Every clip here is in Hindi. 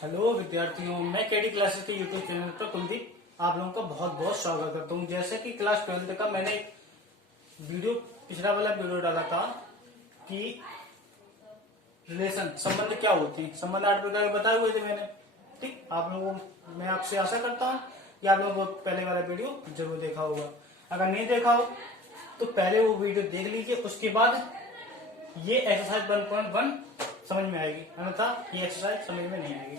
हेलो विद्यार्थियों, मैं केडी क्लासेस के यूट्यूब चैनल पर कुलदीप आप लोगों का बहुत बहुत स्वागत करता हूँ। जैसे कि क्लास 12th का मैंने वीडियो पिछला वाला वीडियो डाला था कि रिलेशन संबंध क्या होते हैं, संबंध 8 प्रकार के बताए हुए थे मैंने। ठीक, आप लोगों को मैं आपसे आशा करता हूँ कि आप लोगों को पहले वाला वीडियो जरूर देखा होगा। अगर नहीं देखा हो तो पहले वो वीडियो देख लीजिए, उसके बाद ये एक्सरसाइज 1.1 समझ में आएगी, अन्यथा ये एक्सरसाइज समझ में नहीं आएगी।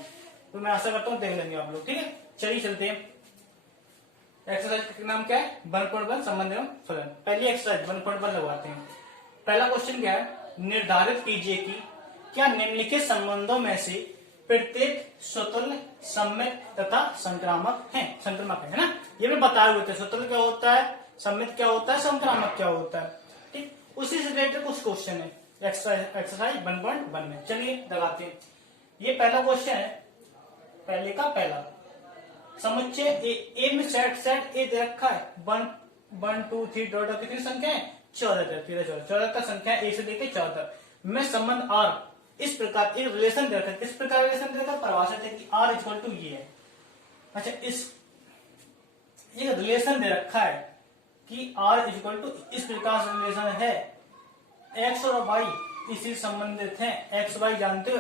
तो मैं आशा करता हूँ देख लेंगे आप लोग। ठीक है, चलिए चलते हैं। एक्सरसाइज का नाम क्या है? 1.1 संबंध एवं फलन। पहली एक्सरसाइज 1.1 लगवाते हैं। पहला क्वेश्चन क्या है? निर्धारित कीजिए कि क्या निम्नलिखित संबंधों में से प्रत्येक स्वतंत्र, सम्मित तथा संक्रामक है ना। ये मैं बताए हुए थे, स्वतंत्र क्या होता है, सम्मित क्या होता है, संक्रामक क्या होता है। ठीक, उसी से रिलेटेड कुछ क्वेश्चन है एक्सरसाइज 1.1 में। चलिए लगाते हैं। ये पहला क्वेश्चन है, पहले का पहला समुच्चय ए में सेट ए दे रखा है 1 2 3 डॉट कितनी संख्या है? 14 का संख्या ए से लेकर 14 में संबंध आर इस प्रकार एक रिलेशन दे रखा है। किस प्रकार रिलेशन दे रखा है? परिभाषित है कि आर इक्वल टू ये है। अच्छा, इस एक रिलेशन दे रखा है कि आर इक्वल टू इस प्रकार से रिलेशन है, एक्स और वाई इसी संबंधित हैं। एक्स वाई जानते हो,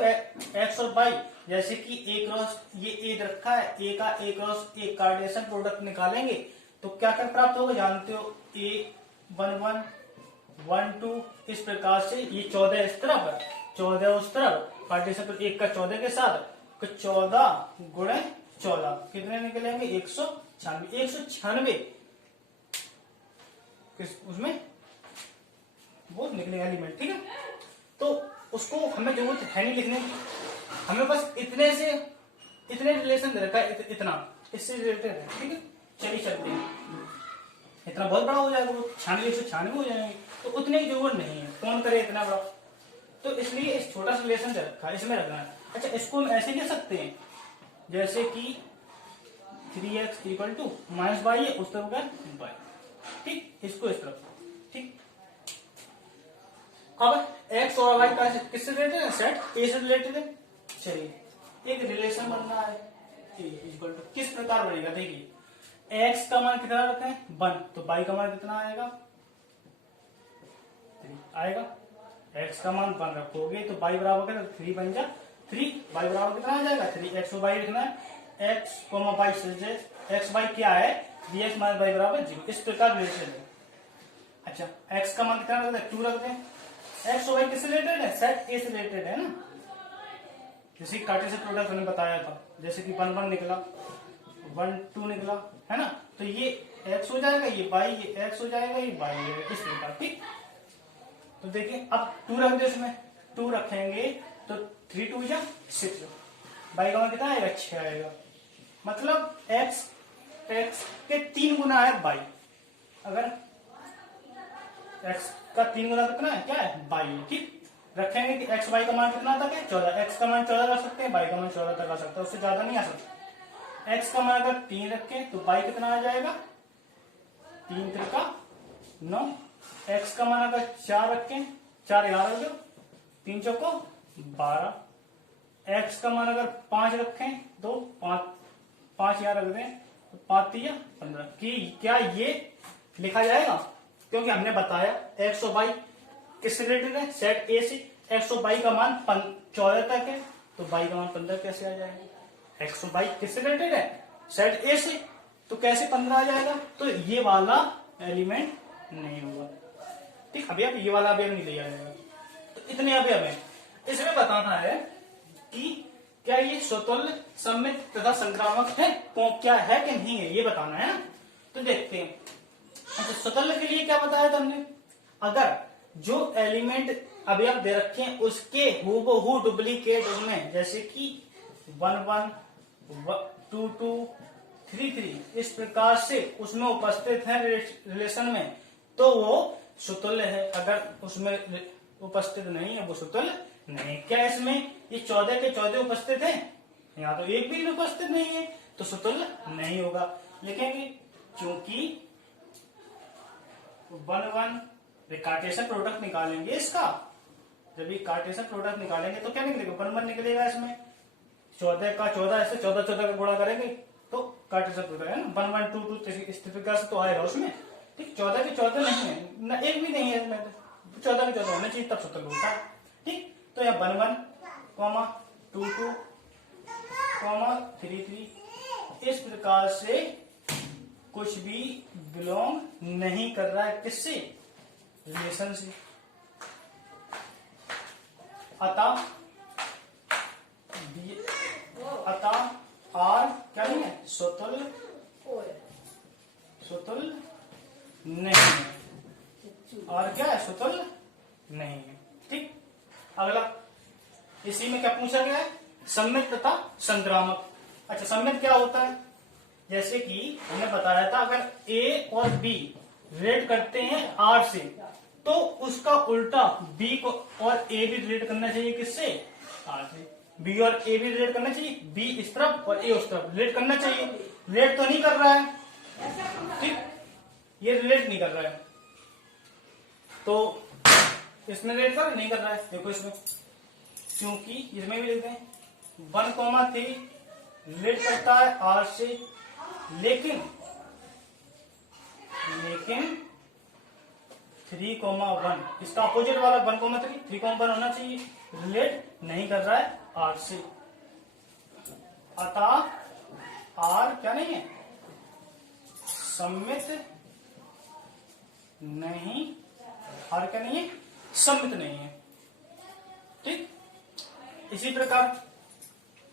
एक्स और वाई जैसे कि ए क्रॉस ये ए रखा है, ए का ए क्रॉस ए कार्टेशियन प्रोडक्ट निकालेंगे तो क्या क्या प्राप्त होगा जानते हो, ए 1 1 1 2 इस प्रकार से ये 14 इस तरफ 14 उस तरफ, कार्टेशियन एक का 14 के साथ 14 गुणे 14 कितने निकलेंगे? 196 उसमें वो निकलेगा एलिमेंट। ठीक है, तो उसको हमें जरूरत है नहीं लिखने की, हमें बस इतने रिलेशन दे रखा है, इतना इससे रिलेटेड है। ठीक है, चलिए चलते हैं। इतना बहुत बड़ा हो जाएगा, वो 196 हो जाएंगे, तो उतने की जरूरत नहीं है, कौन करे इतना बड़ा। तो इसलिए इस छोटा सा रिलेशन दे रखा है, इसमें रखना है। अच्छा, इसको हम ऐसे लिख सकते हैं जैसे कि 3x equal to minus Y है, उस तरफ का वाई। ठीक, इसको इस तरफ। ठीक, अब x और y का किससे रिलेटेड है? सेट ए से रिलेटेड है। चलिए एक रिलेशन बनना है इक्वल टू किस प्रकार बनेगा? देखिए x का मान कितना रखते हैं? 1, तो y का मान कितना आएगा? 3 आएगा। x का मान 1 रखोगे तो y बराबर कितना? 3 बन जा 3, y बराबर कितना आ जाएगा? 3। x और y लिखना है, x y से x y क्या है? dx माइनस y बराबर 0। इस प्रकार रिलेशन है। अच्छा, x का मान कितना रखते हैं? 2 रखते हैं। एक्स और वाई किससे रिलेटेड है? सेट ए से रिलेटेड है ना। जैसे कार्टेशियन प्रोडक्ट हमने बताया था, जैसे कि 1 1 निकला, 1 2 निकला, है ना। तो ये एक्स हो जाएगा, ये वाई, ये एक्स हो जाएगा, ये वाई हो जाएगा, इस प्रकार। ठीक, तो देखिए अब 2 रख दे, इसमें 2 रखेंगे तो 3 2 जा 6, वाई का मान कितना आएगा? 6 आएगा। मतलब एक्स के 3 गुना है वाई। अगर एक्स का 3 गुना कितना है? क्या है? बाई है। ठीक, रखेंगे कि एक्स वाई का मान कितना तक है? 14। एक्स का मान 14 रख सकते हैं, बाई का मान 14 तक आ सकता है, उससे ज्यादा नहीं आ सकता। एक्स का मान अगर 3 रखें तो बाई कितना आ जाएगा? 3 3 9। एक्स का मान अगर 4 रखें, 4 11 रख दो, 3 चौको 12। एक्स का मान अगर 5 रखें तो 5 यहाँ रख दें तो 5 3 15। कि क्या ये लिखा जाएगा? क्योंकि हमने बताया एक्स और वाई किससे रिलेटेड है? सेट ए से। एक्स और वाई का मान 14 तक है, तो वाई का मान 15 कैसे आ जाएगा? एक्स और वाई किससे रिलेटेड है? सेट ए से, तो कैसे 15 आ जाएगा? तो ये वाला एलिमेंट नहीं होगा। ठीक, अभी अब ये वाला अभी नहीं लिया जाएगा। तो इतने अभी हमें इसमें बताना है कि क्या ये स्वतंत्र, सम्मित तथा संक्रामक है, क्या है कि नहीं है, ये बताना है। तो देखते हैं। अच्छा, स्वतंत्र के लिए क्या बताया था हमने? अगर जो एलिमेंट अभी आप दे रखे हैं उसके हूबहू डुप्लीकेट उसमें, जैसे कि 1 1 2 2 3 3 इस प्रकार से उसमें उपस्थित है रिलेशन में, तो वो स्वतंत्र है। अगर उसमें उपस्थित नहीं है वो स्वतंत्र नहीं। क्या इसमें ये 14 के 14 उपस्थित है? यहाँ तो एक भी उपस्थित नहीं है, तो स्वतंत्र नहीं होगा। लिखेंगे क्योंकि 1 1 कार्टेशियन प्रोडक्ट निकालेंगे इसका। जब ये कार्टेशियन प्रोडक्ट निकालेंगे तो क्या निकलेगा? 1 1 निकलेगा, इसमें 14 का 14 ऐसे 14 का गुणा करेंगे तो काट सकते है ना, 1 1 2 2 इस प्रकार से तो आएगा उसमें। ठीक, 14 के 14 नहीं है ना, एक भी नहीं है इसमें, 14 के 14 होना चाहिए तब सूत्र होता है। ठीक, तो यहाँ 1 1 कॉमा 2 2 कॉमा 3 3 इस प्रकार से कुछ भी बिलोंग नहीं कर रहा है किससे, रिलेशन से। अतः आर क्या नहीं है, स्वतुल्य नहीं है। और क्या है, स्वतुल्य नहीं है। ठीक, अगला इसी में क्या पूछा गया है, सम्मित तथा संक्रामक। अच्छा, सम्मित क्या होता है, जैसे कि हमने बताया था अगर ए और बी रिलेट करते हैं आर से तो उसका उल्टा बी को और ए भी रिलेट करना चाहिए किससे, आर से। बी और ए भी रिलेट करना चाहिए, बी इस तरफ और ए उस तरफ रिलेट करना चाहिए। रिलेट तो नहीं कर रहा है, ठीक, ये रिलेट नहीं कर रहा है, तो इसमें रिलेट कर नहीं कर रहा है। देखो इसमें, क्योंकि इसमें भी लिखते हैं 1,3 रिलेट करता है आर से, लेकिन 3,1 इसका अपोजिट वाला 1,3 3,1 होना चाहिए, रिलेट नहीं कर रहा है आर से। अतः आर क्या नहीं है, सम्मित नहीं, आर क्या नहीं है, सम्मित नहीं है। ठीक, इसी प्रकार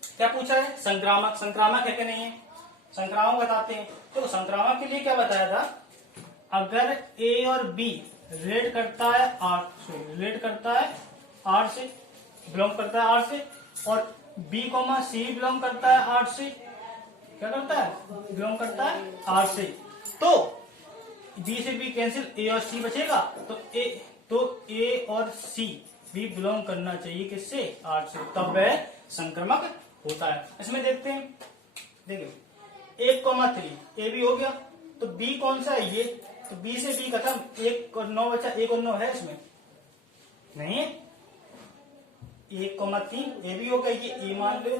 क्या पूछा है, संक्रामक। संक्रामक है कि नहीं है, संक्रामक बताते हैं। तो संक्रामक के लिए क्या बताया था, अगर ए और बी रिलेट करता है आर से, रिलेट करता है आर से, बिलोंग करता है आर से, और बी कॉमा सी बिलोंग करता है आर से, क्या करता है, बिलोंग करता है आर से, तो बी से बी कैंसिल, ए और सी बचेगा, तो ए और सी भी बिलोंग करना चाहिए किससे, आर से, तब वह संक्रमक होता है। इसमें देखते हैं, देखिए 1,3 ए बी हो गया, तो बी कौन सा है, ये, तो बी से बी खत्म, 1 और 9 बचा, 1 और 9 है इसमें नहीं है, 1,3 ए भी हो गया, ये ए मान लो,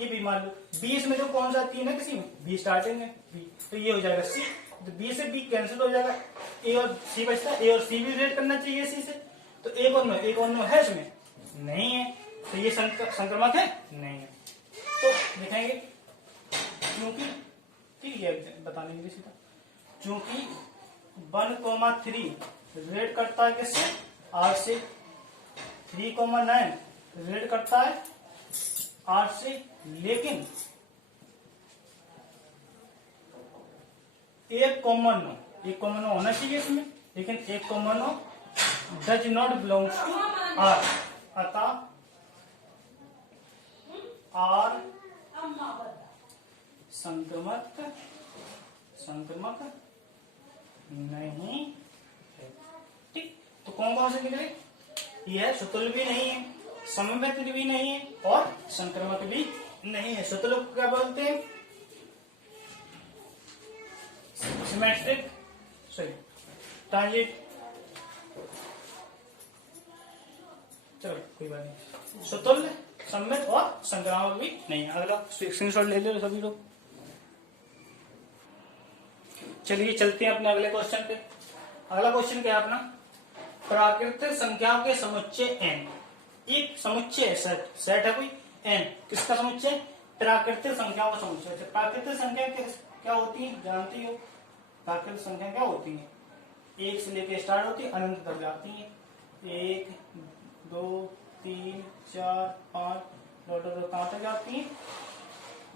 ये बी मान लो, बी इसमें जो कौन सा 3 है, किसी में बी स्टार्टिंग है बी, तो ये हो जाएगा सी, तो बी से बी कैंसिल हो जाएगा, ए और सी बचता है, ए और सी भी रिलेट करना चाहिए सी से, तो 1 और 9 है इसमें नहीं है, तो ये संक्रमक है नहीं है। तो दिखाएंगे क्योंकि, ठीक है बताने के लिए सीधा, क्योंकि 1,3 रिलेट करता है किससे, आर से, 3,9 रिलेट करता है आर से, लेकिन 1,9 होना चाहिए इसमें, लेकिन 1,9 does not belong to R, अतः आर संक्रमक नहीं है। ठीक, तो कौन कौन से निकले, यह सुतुल्य भी नहीं है, सममित भी नहीं है, और संक्रमक भी नहीं है। सुतुल्य को क्या बोलते हैं, सिमेट्रिक, सॉरी ट्रांजिट, चलो कोई बात नहीं, सुतुल्य, सम्मित और संक्रामक भी नहीं है। अगला स्क्रीनशॉट ले लो सभी लोग। चलिए चलते हैं अपने अगले क्वेश्चन पे। अगला क्वेश्चन क्या है अपना, प्राकृतिक संख्याओं के समुच्चय n, एक समुच्चय है, सेट है कोई n, किसका समुच्चय, प्राकृतिक संख्याओं का समुच्चय। प्राकृतिक संख्या क्या होती है, जानती हो, प्राकृतिक संख्या क्या होती है, 1 से लेकर स्टार्ट होती है, अनंत तक जाती है, 1 2 3 4 5 कहां तक जाती है,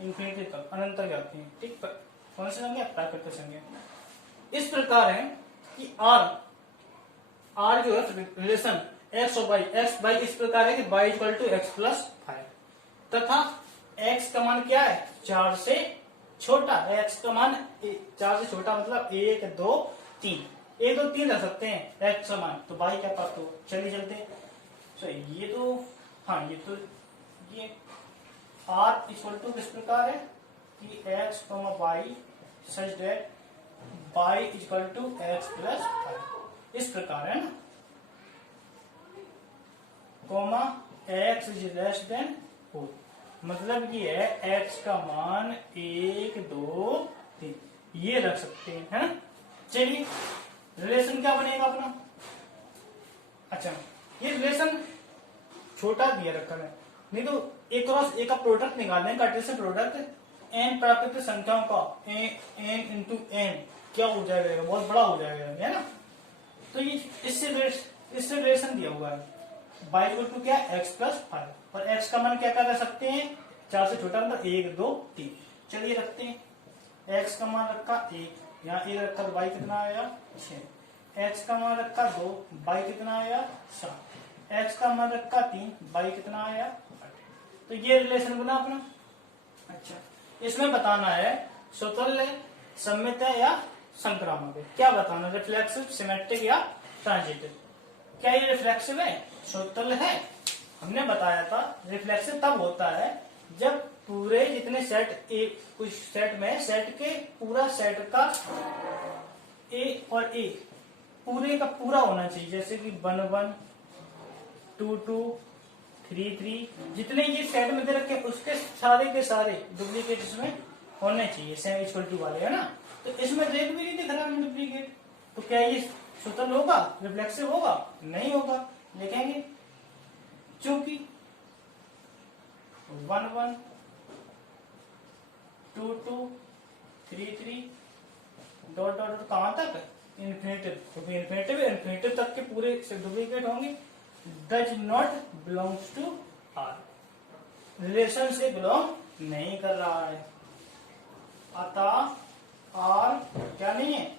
इंफिनिटी तक, अनंत तक जाती है। ठीक, कौन सी संख्या, प्राकृतिक संख्या। इस प्रकार है कि आर जो है रिलेशन एक्स और वाई, एक्स वाई इस प्रकार है कि y equal to x plus 5, तथा एक्स का मान क्या है, 4 से छोटा, एक्स का मान 4 से छोटा मतलब 1 2 3, 1 2 3 रख सकते हैं एक्स का मान, तो वाई क्या प्राप्त हो। चलिए चलते हैं, ये तो हाँ, ये आर इक्वल टू किस प्रकार है कि x y such that y equal to x plus 5, इस प्रकार है ना, comma x is less than 4, मतलब ये है x का मान 1 2 3 ये रख सकते हैं, है ना। चलिए रिलेशन क्या बनेगा अपना। अच्छा ये रिलेशन छोटा दिया रखा है, नहीं तो एक क्रॉस ए का प्रोडक्ट निकालने का कार्टेशियन प्रोडक्ट एन प्राकृतिक संख्याओं का एन इंटू एन क्या हो जाएगा, बहुत बड़ा हो जाएगा, है ना। तो ये इससे रिलेशन दिया हुआ है y इक्वल टू क्या x प्लस 5 और x का मान क्या कर सकते हैं 4 से छोटा मतलब 1 2 3। चलिए रखते हैं x का मान रखा 1, यहाँ 1 रखा तो y कितना आया 6, x का मान रखा 2 y कितना आया 7, x का मान रखा 3 y कितना आया 8। तो ये रिलेशन बना अपना। अच्छा इसमें बताना है स्वतंत्र सममित है या संक्रामक है, क्या बताना, रिफ्लेक्सिव सिमेट्रिक या ट्रांजिटिव। क्या ये रिफ्लेक्सिव है स्वतंत्र है। हमने बताया था रिफ्लेक्सिव तब होता है जब पूरे जितने सेट एक कुछ सेट में सेट के पूरा सेट का ए और ए पूरे का पूरा होना चाहिए, जैसे कि 1 1 2 2 3 3 जितने ये सेट में दे रखे उसके सारे के सारे डुप्लीकेट इसमें होने चाहिए सेम इक्वल टू वाले, है ना। तो इसमें रेट भी नहीं दिख रहा है डुप्लीकेट, तो क्या ये स्वतंत्र होगा रिफ्लेक्सिव होगा, नहीं होगा। लिखेंगे चूंकि 1 1 2 2 3 3 डॉट डॉट डॉट कहां तक इन्फिनिटिव, क्योंकि इन्फिनिटिव तक के पूरे डुप्लीकेट होंगे। Does not belongs to R, relation से बिलोंग नहीं कर रहा है, अतः आर क्या नहीं है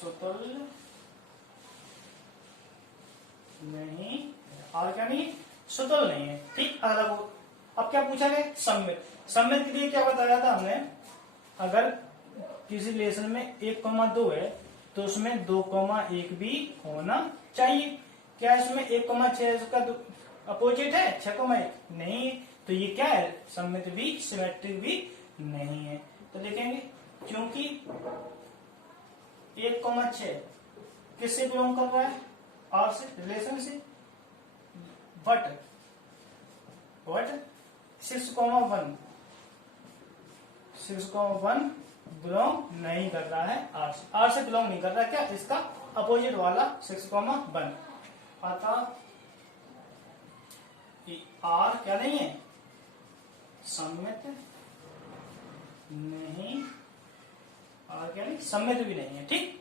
स्वतंत्र नहीं, आर क्या नहीं स्वतंत्र नहीं है। ठीक अगला को अब क्या पूछा गया सम्मित। सम्मित के लिए क्या बताया था हमने, अगर किसी रिलेशन में 1,2 है तो उसमें 2,1 भी होना चाहिए। क्या इसमें 1,6 का अपोजिट है 6,1 नहीं, तो ये क्या है सम्मित भी सिमेट्रिक भी नहीं है। तो देखेंगे क्योंकि 1,6 किससे बिलोंग कर रहा है आर से रिलेशन से, बट 6,1 बिलोंग नहीं कर रहा है आर से बिलोंग नहीं कर रहा है, क्या इसका अपोजिट वाला 6,1। अतः आर क्या नहीं है सम्मित नहीं, आर क्या नहीं सम्मित भी नहीं है। ठीक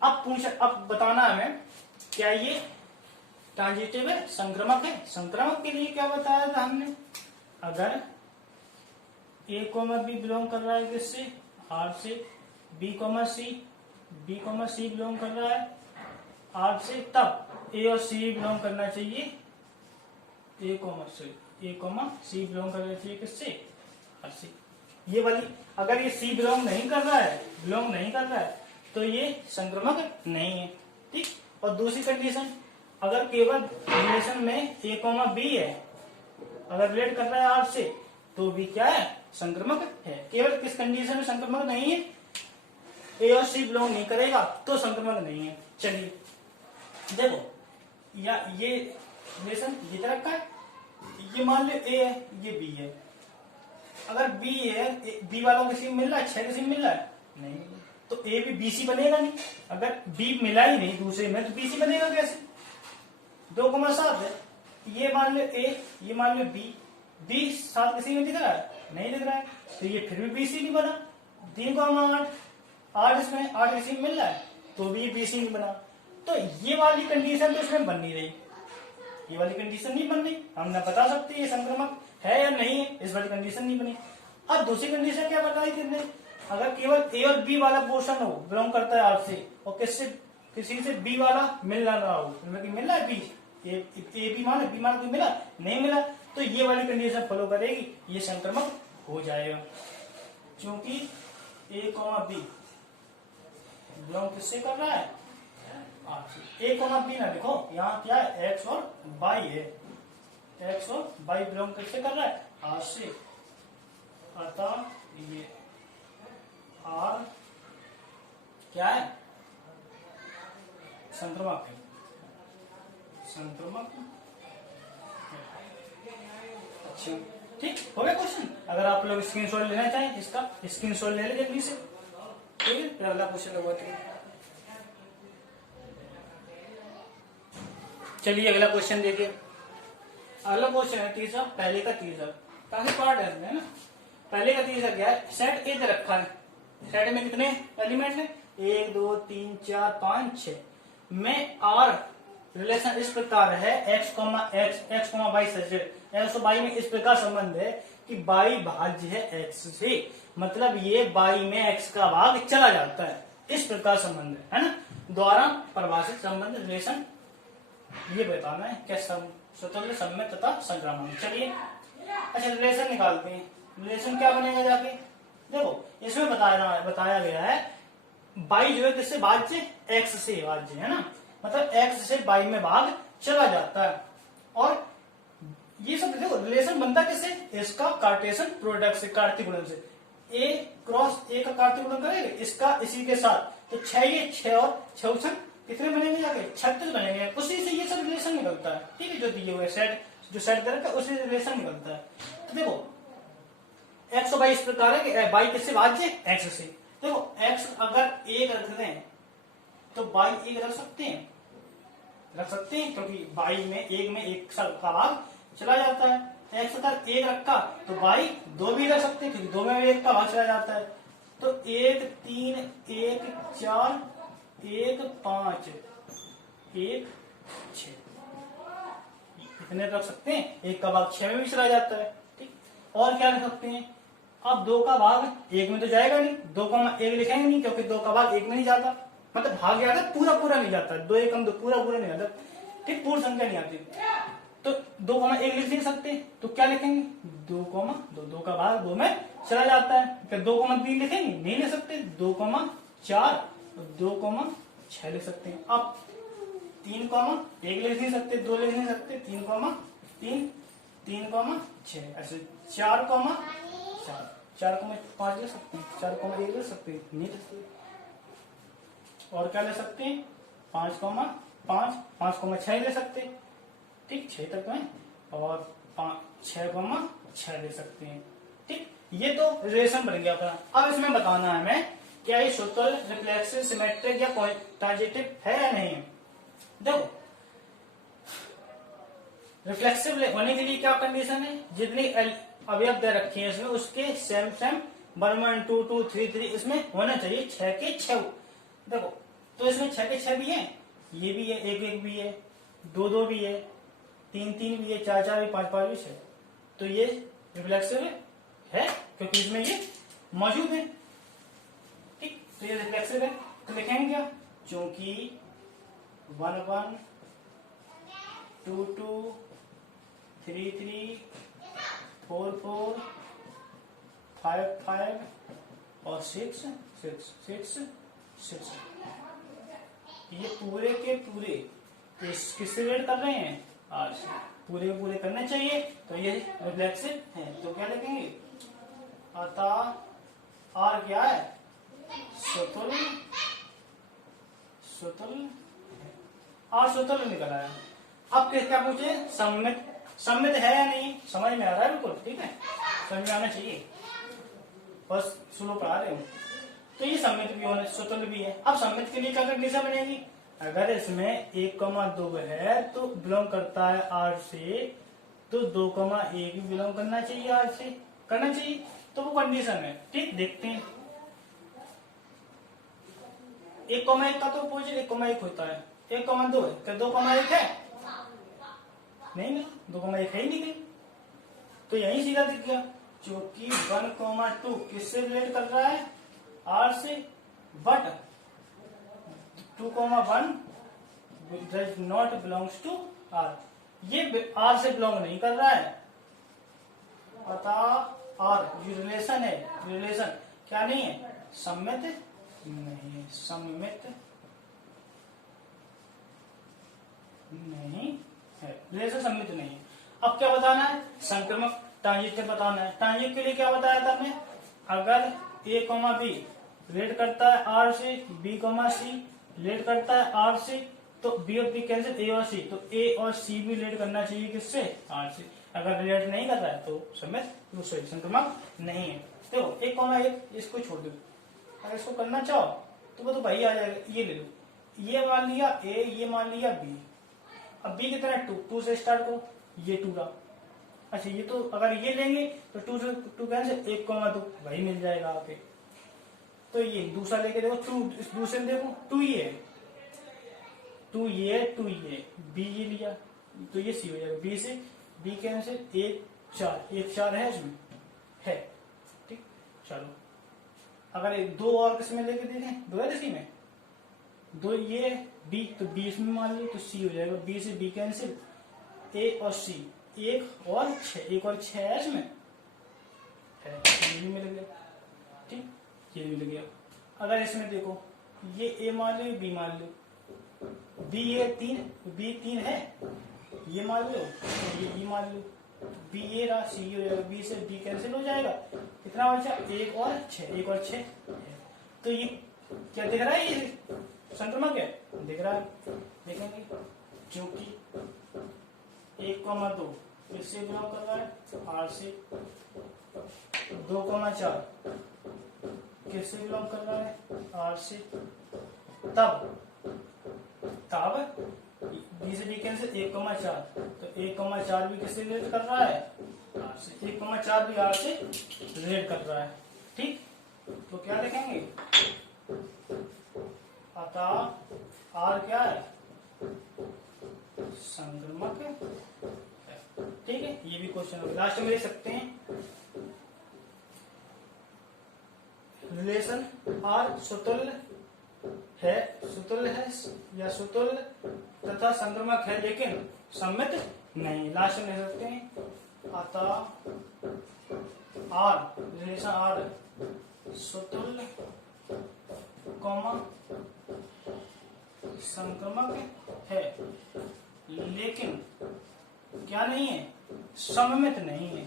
अब बताना है हमें क्या ये ट्रांजिटिव है संक्रामक है। संक्रामक के लिए क्या बताया था हमने, अगर ए बी बिलोंग कर रहा है किससे आर से, बी सी बिलोंग कर रहा है आर से, तब ए और सी बिलोंग करना चाहिए ए सी बिलोंग करना चाहिए किससे आर से। ये वाली अगर ये सी बिलोंग नहीं कर रहा है तो ये संक्रामक नहीं है। ठीक, और दूसरी कंडीशन, अगर केवल रिलेशन में ए बी है, अगर रिलेट कर रहा है आर से तो भी क्या है संक्रामक है। केवल किस कंडीशन में संक्रामक नहीं है, ए और सी बिलोंग नहीं करेगा तो संक्रामक नहीं है। चलिए देखो या ये रिलेशन ये तरह का है, ये मान लो ए है ये बी है, अगर बी है बी वालों को सी मिल रहा है 6 का सी मिल रहा है नहीं, तो ए भी बी सी बनेगा नहीं। अगर बी मिला ही नहीं दूसरे में तो बी सी बनेगा कैसे, 2,7 है, ये मान लो ए ये मान लो बी 7 किसी में दिख रहा है नहीं दिख रहा है, तो ये फिर भी बीसी नहीं बना। 3,8 इसमें 8 किसी में मिल रहा है तो भी बीसी नहीं बना। तो ये वाली कंडीशन तो इसमें बन नहीं रही, ये वाली कंडीशन नहीं बन रही, हम ना बता सकते ये संक्रामक है या नहीं है, इस वाली कंडीशन नहीं बनी। अब दूसरी कंडीशन क्या बताई किसने, अगर केवल ए और बी वाला पोर्शन हो बिलोंग करता है आर से और किसी से बी वाला मिल रहा हो, मिल रहा है बी ए बी मान बी मान कोई मिला नहीं मिला, तो ये वाली कंडीशन फॉलो करेगी, ये संक्रामक हो जाएगा। क्योंकि ए बी बिलोंग किससे कर रहा है आर से। ए बी ना देखो यहाँ क्या है एक्स और वाई है, एक्स और वाई बिलोंग किससे कर रहा है आर से, अतः ये आर क्या है संक्रामक है, संक्रामक। अच्छा ठीक हो गया क्वेश्चन। अगर आप लोग स्क्रीनशॉट लेना चाहें इसका स्क्रीनशॉट ले लें जल्दी से, ठीक है। फिर अगला क्वेश्चन लगवाते हैं। चलिए अगला क्वेश्चन देखिए। अगला क्वेश्चन है तीसरा, पहले का तीसरा, काफी पार्ट है इसमें ना। पहले का तीसरा क्या है, सेट ए दे रखा है, सेट में कितने एलिमेंट है, 1 2 3 4 5 6 में आर रिलेशन इस प्रकार है x y से x और y में इस प्रकार संबंध है कि y भाज्य है x से, मतलब ये y में x का भाग चला जाता है, इस प्रकार संबंध है ना, द्वारा परिभाषित संबंध रिलेशन ये बताना है क्या, स्वतंत्र सम्य तथा संक्रामक। चलिए अच्छा रिलेशन निकालते हैं। रिलेशन क्या बनेगा जाके, देखो इसमें बताया गया है y जो है किससे भाज्य, x से भाज्य है ना, मतलब x से y में भाग चला जाता है। और ये सब देखो रिलेशन बनता किससे, इसका कार्टेशियन प्रोडक्ट से, कार्तीय गुणन से। a क्रॉस a का कार्तीय गुणन करेंगे इसका इसी के साथ, तो 6 ये 6 और 6 कितने बनेंगे जाके, 36 बनेंगे। उसी से ये सब रिलेशन निकलता है, ठीक है, जो दिए हुए सेट जो सेट करके उसी से रिलेशन निकलता है। तो देखो x और y इस प्रकार है कि y किससे भाज्य, x से। देखो x अगर 1 रख दें तो y 1 रख सकते हैं, क्योंकि y में 1 में 1 का भाग चला जाता है। x अगर 1 रखा तो y 2 भी रख सकते हैं, क्योंकि 2 में भी 1 का भाग चला जाता है। तो 1 3 1 4 1 5 1 6 इतने रख सकते हैं, 1 का भाग 6 में भी चला जाता है, ठीक। और क्या रख सकते हैं, अब 2 का भाग 1 में तो जाएगा नहीं, 2,1 लिखेंगे नहीं, क्योंकि 2 का भाग 1 में नहीं जाता, मतलब भाग जाता है पूरा नहीं जाता, 2 एकम 2 पूरा नहीं आता, ठीक, पूर्ण संख्या नहीं आती। तो 2,1 लिख नहीं सकते, तो क्या लिखेंगे 2,2, 2 का भाग 2 में चला जाता है, क्या 2,3 लिखेंगे, नहीं लिख सकते, 2,4 2,6 लिख सकते हैं। अब 3,1 लिख नहीं सकते, 2 लिख नहीं सकते, 3,3 3,6 ऐसे 4,5 लिख सकते हैं, 4,1 लिख सकते हैं, नहीं लिख सकते। और क्या ले सकते हैं, 5,6 ले सकते हैं, ठीक, 6 तक में, और 6,6 ले सकते हैं, ठीक। ये तो रिलेशन बन गया अपना। अब इसमें बताना है हमें क्या ये स्वतंत्र, रिफ्लेक्सिव, सिमेट्रिक या ट्रांजिटिव है या नहीं है। देखो रिफ्लेक्सिव होने के लिए क्या कंडीशन है, जितनी अवयव दे रखी है इसमें उसके सेम 1 1 2 2 3 3 इसमें होना चाहिए 6 के 6। देखो तो इसमें 6 के 6 भी है, ये भी है, 1 1 भी है, 2 2 भी है, 3 3 भी है, 4 4 भी, 5 5 भी है, तो ये रिफ्लेक्सिव है क्योंकि इसमें ये मौजूद है, ठीक। तो ये रिफ्लेक्सिव है, तो लिखेंगे क्या, क्योंकि 1 1 2 2 3 3 4 4 5 5 और 6 6 6 6 ये पूरे के पूरे किससे रिलेट कर रहे हैं, आर से, पूरे करने चाहिए, तो ये रिफ्लेक्सिव है। तो क्या लिखेंगे, अतः आर क्या है, स्वतंत्र आर स्वतंत्र निकल आया। अब क्या पूछे, सम्मित है या नहीं, समझ में आ रहा है, बिल्कुल ठीक है, समझ में आना चाहिए, बस स्लो पढ़ा रहे हो। तो ये सम्मित भी होना, स्वतंत्र भी है। अब सम्मित के लिए क्या कंडीशन बनेगी, अगर इसमें 1,2 है तो बिलोंग करता है आर से, तो 2,1 भी बिलोंग करना चाहिए आर से, करना चाहिए, तो वो कंडीशन है, ठीक। देखते हैं 1,1 का तो अपोजिट 1,1 होता है, 1,2 है, क्या 2,1 है, नहीं ना, 2,1 है ही नहीं कहीं, तो यही सीधा दिख गया, क्योंकि 1,2 किससे रिलेट कर रहा है, आर से, but 2,1 does not belongs to R, ये आर से बिलोंग नहीं कर रहा है, अतः आर जो रिलेशन है, रिलेशन क्या नहीं है, सम्मित नहीं है, सम्मित नहीं है, रिलेशन सम्मित नहीं है। अब क्या बताना है, संक्रमक ट्रांजिटिव बताना है। ट्रांजिटिव के लिए क्या बताया था हमने, अगर A, B रिलेट करता है आर से, B, C रिलेट करता है आर से, तो B और P कैंसिल, A और C, तो A और C भी रिलेट करना चाहिए किससे, आर से। अगर रिलेट नहीं कर रहा है तो सम्मित सॉरी संक्रमक नहीं है। देखो 1,1 इसको छोड़ दो, अगर इसको करना चाहो तो वो तो भाई आ जाएगा। ये ले लो, ये मान लिया ए, ये मान लिया बी। अब बी कितना है 2 से स्टार्ट करो, ये 2 रहा। अच्छा ये तो अगर ये लेंगे तो 2 से 2 कैंसिल, 1,2 वही मिल जाएगा आके। तो ये दूसरा लेके देखो 2, इस दूसरे में देखो 2 ये 2 ये 2 ये बी ये लिया तो ये सी हो जाएगा। बी से बी कैंसिल, 1 4 है इसमें है। ठीक चलो अगर 2 और किसमें लेके देखें, 2 है किसी में 2 ये बी, तो बी इसमें मान लो तो सी हो जाएगा। बी से बी कैंसिल, ए और सी 1 और 6 है इसमें है, ये भी मिल गया। ठीक ये मिल गया। अगर इसमें देखो ये ए मान लो, बी मान लो, बी ये 3, बी 3 है, ये मान लो, ये मान लो, बी ये रहा, सी हो जाएगा। बी से बी कैंसिल हो जाएगा, कितना बचा 1 और 6 है। तो ये क्या दिख रहा है, ये संक्रमक है दिख रहा है। देखेंगे क्योंकि 1,2 किससे बिलोंग कर रहा है, आर से। 2,4 किससे बिलोंग कर रहा है, आर से। तब बी से बी कैंसिल, 1,4 तो 1,4 भी किससे रिलेट कर रहा है, आर से। 1,4 भी आर से रिलेट कर रहा है। ठीक तो क्या लिखेंगे, अतः आर क्या है, संक्रमक है। ठीक है ये भी क्वेश्चन हो। लास्ट में ले सकते हैं रिलेशन आर सुतुल्य है या सुतुल्य तथा संक्रमक है लेकिन सम्मित नहीं। लास्ट में ले सकते हैं अतः आर रिलेशन आर सुतुल्य संक्रमक है लेकिन क्या नहीं है, सम्मित नहीं है,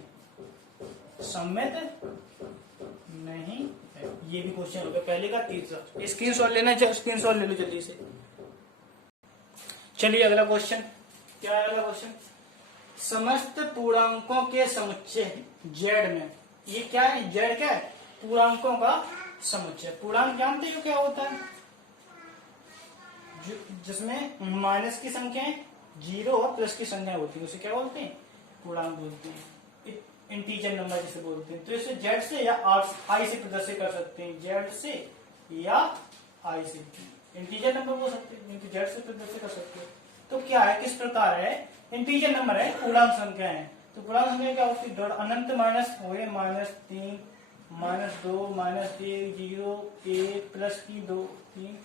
सम्मित नहीं है। ये भी क्वेश्चन हो गया पहले का तीसरा। स्क्रीनशॉट लेना चाहिए, स्क्रीनशॉट ले लो जल्दी से। चलिए अगला क्वेश्चन क्या है, अगला क्वेश्चन समस्त पूर्णांकों के समुच्चय जेड में, ये क्या है, जेड क्या है, पूर्णांकों का समुच्चय। पूर्णांक जानते हो क्या होता है, जिसमें माइनस की संख्याएं 0 और प्लस की संख्याएं होती है उसे क्या बोलते हैं, पूर्णांक बोलते हैं। इंटीजर नंबर जिसे बोलते हैं। तो इसे जेड से या आई से प्रदर्शित कर सकते हैं, जेड से या आई से इंटीजर नंबर बोल सकते हैं, जेड से प्रदर्शित कर सकते हैं। तो क्या है, किस प्रकार है, इंटीजर नंबर है, पूर्णांक संख्या है। तो पूर्णांक संख्या क्या होती है, अनंत माइनस हुए, -3 -2 -1 0 1 प्लस की 2 3